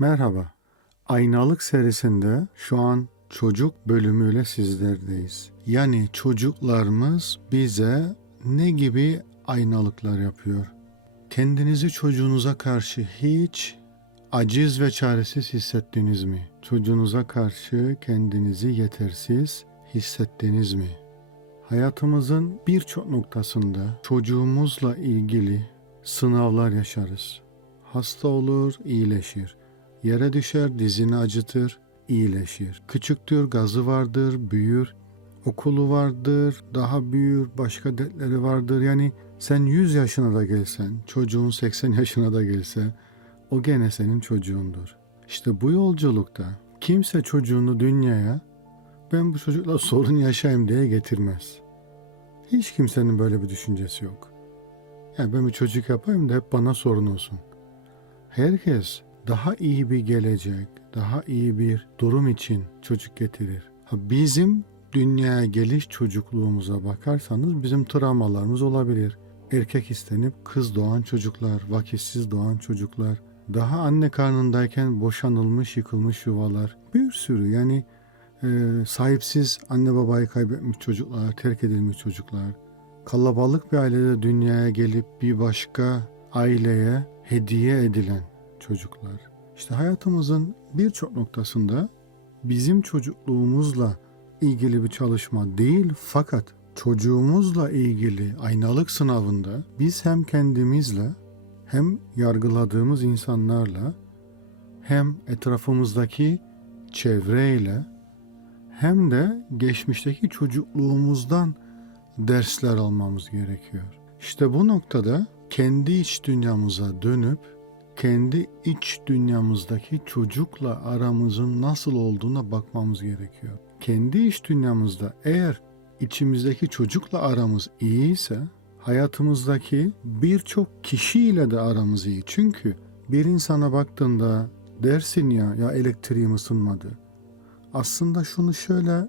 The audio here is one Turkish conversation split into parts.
Merhaba. Aynalık serisinde şu an çocuk bölümüyle sizlerdeyiz. Yani çocuklarımız bize ne gibi aynalıklar yapıyor? Kendinizi çocuğunuza karşı hiç aciz ve çaresiz hissettiniz mi? Çocuğunuza karşı kendinizi yetersiz hissettiniz mi? Hayatımızın birçok noktasında çocuğumuzla ilgili sınavlar yaşarız. Hasta olur, iyileşir. Yere düşer, dizini acıtır, iyileşir. Küçüktür, gazı vardır, büyür. Okulu vardır, daha büyür, başka dertleri vardır. Yani sen 100 yaşına da gelsen, çocuğun 80 yaşına da gelse o gene senin çocuğundur. İşte bu yolculukta kimse çocuğunu dünyaya ben bu çocukla sorun yaşayayım diye getirmez. Hiç kimsenin böyle bir düşüncesi yok. Yani ben bir çocuk yapayım da hep bana sorun olsun. Herkes daha iyi bir gelecek, daha iyi bir durum için çocuk getirir. Ha, Bizim dünyaya geliş çocukluğumuza bakarsanız bizim travmalarımız olabilir. Erkek istenip kız doğan çocuklar, vakitsiz doğan çocuklar, daha anne karnındayken boşanılmış, yıkılmış yuvalar, bir sürü yani e, sahipsiz anne babayı kaybetmiş çocuklar, terk edilmiş çocuklar, kalabalık bir ailede dünyaya gelip bir başka aileye hediye edilen çocuklar. İşte hayatımızın birçok noktasında bizim çocukluğumuzla ilgili bir çalışma değil fakat çocuğumuzla ilgili aynalık sınavında biz hem kendimizle hem yargıladığımız insanlarla hem etrafımızdaki çevreyle hem de geçmişteki çocukluğumuzdan dersler almamız gerekiyor. İşte bu noktada kendi iç dünyamıza dönüp kendi iç dünyamızdaki çocukla aramızın nasıl olduğuna bakmamız gerekiyor. Kendi iç dünyamızda eğer içimizdeki çocukla aramız iyiyse hayatımızdaki birçok kişiyle de aramız iyi. Çünkü bir insana baktığında dersin ya ya elektriğim ısınmadı. Aslında şunu şöyle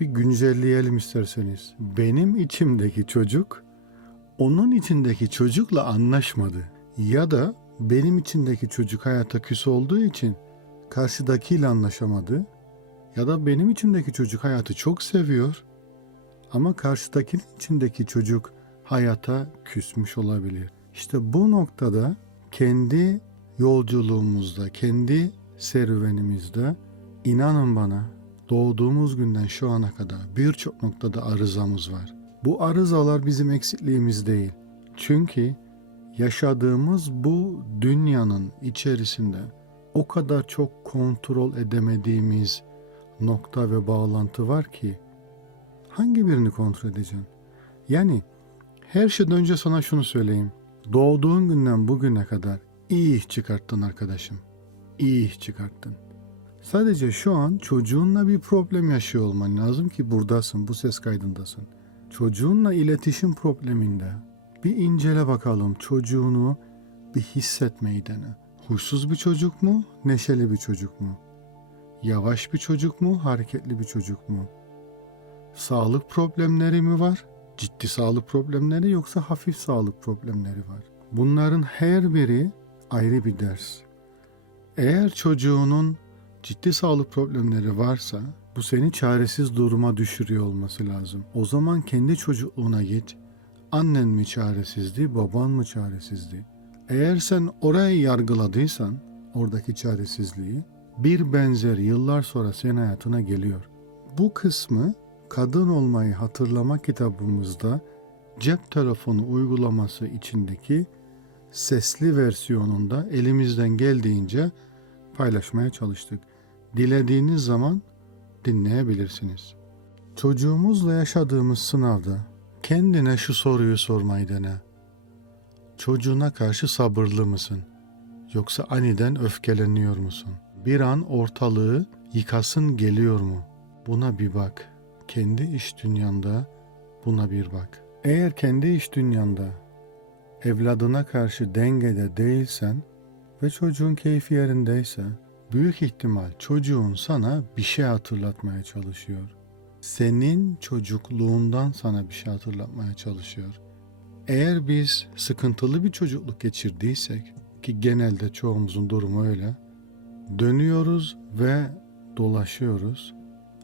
bir güncelleyelim isterseniz. Benim içimdeki çocuk onun içindeki çocukla anlaşmadı. Ya da benim içindeki çocuk hayata küs olduğu için karşıdakiyle anlaşamadı. Ya da benim içimdeki çocuk hayatı çok seviyor ama karşıdakinin içindeki çocuk hayata küsmüş olabilir. İşte bu noktada kendi yolculuğumuzda, kendi serüvenimizde inanın bana doğduğumuz günden şu ana kadar birçok noktada arızamız var. Bu arızalar bizim eksikliğimiz değil. Çünkü yaşadığımız bu dünyanın içerisinde o kadar çok kontrol edemediğimiz nokta ve bağlantı var ki hangi birini kontrol edeceksin? Yani her şeyden önce sana şunu söyleyeyim. Doğduğun günden bugüne kadar iyi iş çıkarttın arkadaşım. İyi iş çıkarttın. Sadece şu an çocuğunla bir problem yaşıyor olman lazım ki buradasın, bu ses kaydındasın. Çocuğunla iletişim probleminde bir incele bakalım çocuğunu bir hissetmeyi dene. Huysuz bir çocuk mu, neşeli bir çocuk mu? Yavaş bir çocuk mu, hareketli bir çocuk mu? Sağlık problemleri mi var? Ciddi sağlık problemleri yoksa hafif sağlık problemleri var. Bunların her biri ayrı bir ders. Eğer çocuğunun ciddi sağlık problemleri varsa bu seni çaresiz duruma düşürüyor olması lazım. O zaman kendi çocukluğuna git. Annen mi çaresizdi, baban mı çaresizdi? Eğer sen orayı yargıladıysan, oradaki çaresizliği, bir benzer yıllar sonra senin hayatına geliyor. Bu kısmı Kadın Olmayı Hatırlama kitabımızda cep telefonu uygulaması içindeki sesli versiyonunda elimizden geldiğince paylaşmaya çalıştık. Dilediğiniz zaman dinleyebilirsiniz. Çocuğumuzla yaşadığımız sınavda kendine şu soruyu sormayı dene. Çocuğuna karşı sabırlı mısın? Yoksa aniden öfkeleniyor musun? Bir an ortalığı yıkasın geliyor mu? Buna bir bak. Kendi iş dünyanda buna bir bak. Eğer kendi iş dünyanda evladına karşı dengede değilsen ve çocuğun keyfi yerindeyse büyük ihtimal çocuğun sana bir şey hatırlatmaya çalışıyor. Senin çocukluğundan sana bir şey hatırlatmaya çalışıyor. Eğer biz sıkıntılı bir çocukluk geçirdiysek ki genelde çoğumuzun durumu öyle. dönüyoruz ve dolaşıyoruz.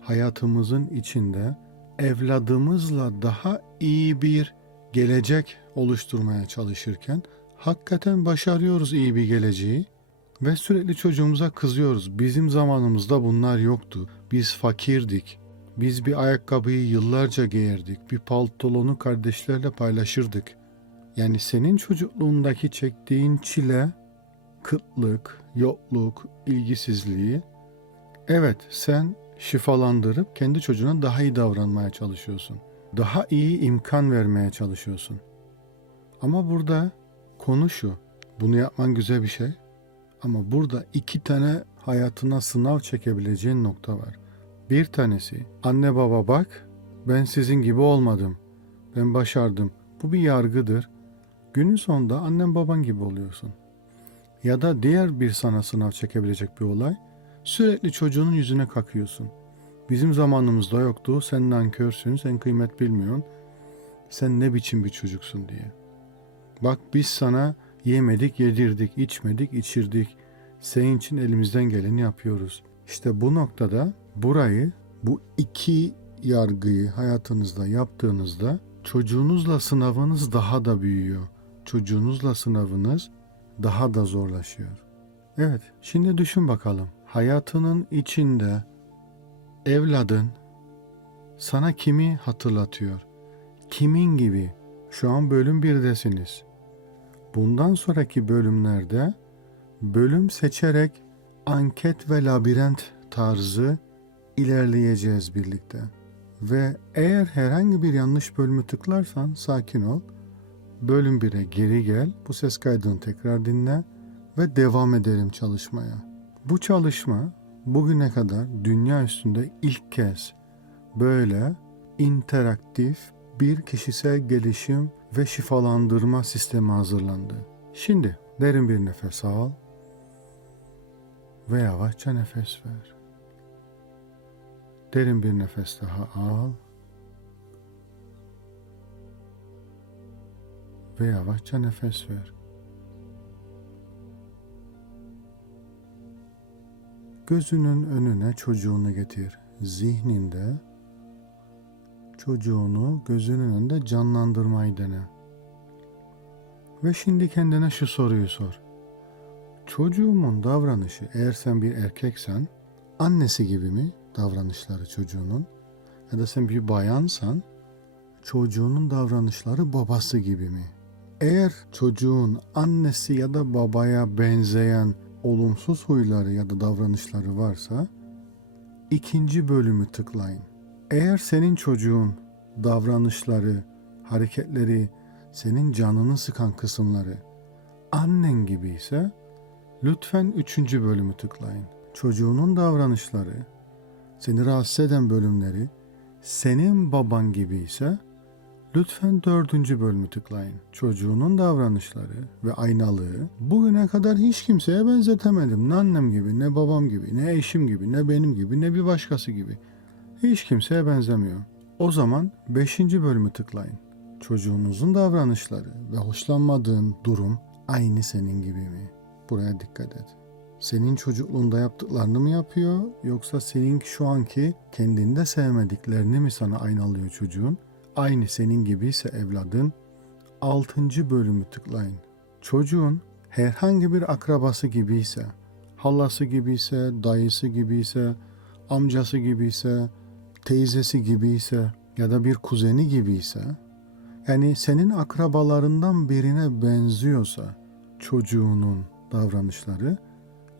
Hayatımızın içinde evladımızla daha iyi bir gelecek oluşturmaya çalışırken hakikaten başarıyoruz iyi bir geleceği ve sürekli çocuğumuza kızıyoruz. Bizim zamanımızda bunlar yoktu. Biz fakirdik. Biz bir ayakkabıyı yıllarca giyerdik. Bir pantolonu kardeşlerle paylaşırdık. Yani senin çocukluğundaki çektiğin çile, kıtlık, yokluk, ilgisizliği evet sen şifalandırıp kendi çocuğuna daha iyi davranmaya çalışıyorsun. Daha iyi imkan vermeye çalışıyorsun. Ama burada konu şu. Bunu yapman güzel bir şey. Ama burada iki tane hayatına sınav çekebileceğin nokta var. Bir tanesi anne baba bak ben sizin gibi olmadım. Ben başardım. Bu bir yargıdır. Günün sonunda annen baban gibi oluyorsun. Ya da diğer bir sana sınav çekebilecek bir olay. Sürekli çocuğunun yüzüne kakıyorsun. Bizim zamanımızda yoktu. Sen nankörsün, sen kıymet bilmiyorsun. Sen ne biçim bir çocuksun diye. Bak biz sana yemedik, yedirdik, içmedik, içirdik. Senin için elimizden geleni yapıyoruz. İşte bu noktada burayı, bu iki yargıyı hayatınızda yaptığınızda çocuğunuzla sınavınız daha da büyüyor. Çocuğunuzla sınavınız daha da zorlaşıyor. Evet, şimdi düşün bakalım. Hayatının içinde evladın sana kimi hatırlatıyor? Kimin gibi? Şu an bölüm birdesiniz. Bundan sonraki bölümlerde bölüm seçerek anket ve labirent tarzı ilerleyeceğiz birlikte. Ve eğer herhangi bir yanlış bölümü tıklarsan sakin ol. Bölüm 1'e geri gel. Bu ses kaydını tekrar dinle ve devam edelim çalışmaya. Bu çalışma bugüne kadar dünya üstünde ilk kez böyle interaktif bir kişisel gelişim ve şifalandırma sistemi hazırlandı. Şimdi derin bir nefes al ve yavaşça nefes ver. Derin bir nefes daha al ve yavaşça nefes ver. Gözünün önüne çocuğunu getir. Zihninde çocuğunu gözünün önünde canlandırmayı dene. Ve şimdi kendine şu soruyu sor. Çocuğumun davranışı eğer sen bir erkeksen annesi gibi mi davranışları çocuğunun ya da sen bir bayansan çocuğunun davranışları babası gibi mi? Eğer çocuğun annesi ya da babaya benzeyen olumsuz huyları ya da davranışları varsa ikinci bölümü tıklayın. Eğer senin çocuğun davranışları, hareketleri, senin canını sıkan kısımları annen gibi ise lütfen üçüncü bölümü tıklayın. Çocuğunun davranışları, seni rahatsız eden bölümleri senin baban gibi ise lütfen dördüncü bölümü tıklayın. Çocuğunun davranışları ve aynalığı bugüne kadar hiç kimseye benzetemedim. Ne annem gibi, ne babam gibi, ne eşim gibi, ne benim gibi, ne bir başkası gibi. Hiç kimseye benzemiyor. O zaman 5. bölümü tıklayın. Çocuğunuzun davranışları ve hoşlanmadığın durum aynı senin gibi mi? Buraya dikkat et. Senin çocukluğunda yaptıklarını mı yapıyor yoksa senin şu anki kendinde sevmediklerini mi sana aynalıyor çocuğun? Aynı senin gibiyse evladın 6. bölümü tıklayın. Çocuğun herhangi bir akrabası gibiyse, halası gibiyse, dayısı gibiyse, amcası gibiyse, teyzesi gibiyse ya da bir kuzeni gibiyse, yani senin akrabalarından birine benziyorsa çocuğunun davranışları,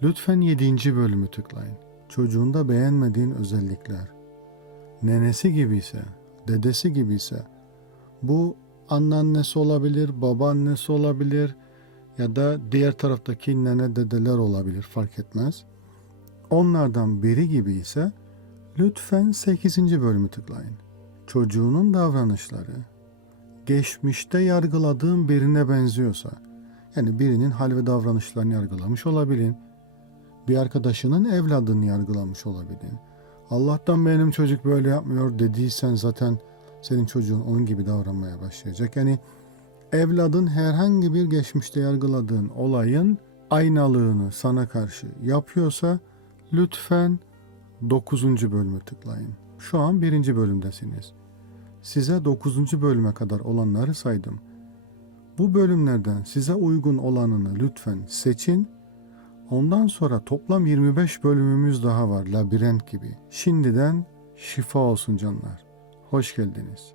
lütfen 7. bölümü tıklayın. Çocuğunda beğenmediğin özellikler. Nenesi gibiyse, dedesi gibiyse, bu anneannesi olabilir, babaannesi olabilir ya da diğer taraftaki nene dedeler olabilir fark etmez. Onlardan biri gibi ise lütfen 8. bölümü tıklayın. Çocuğunun davranışları geçmişte yargıladığın birine benziyorsa, yani birinin hal ve davranışlarını yargılamış olabilin, bir arkadaşının evladını yargılamış olabilin. Allah'tan benim çocuk böyle yapmıyor dediysen zaten senin çocuğun onun gibi davranmaya başlayacak. Yani evladın herhangi bir geçmişte yargıladığın olayın aynalığını sana karşı yapıyorsa lütfen 9. bölümü tıklayın. Şu an 1. bölümdesiniz. Size 9. bölüme kadar olanları saydım. Bu bölümlerden size uygun olanını lütfen seçin. Ondan sonra toplam 25 bölümümüz daha var labirent gibi. Şimdiden şifa olsun canlar. Hoş geldiniz.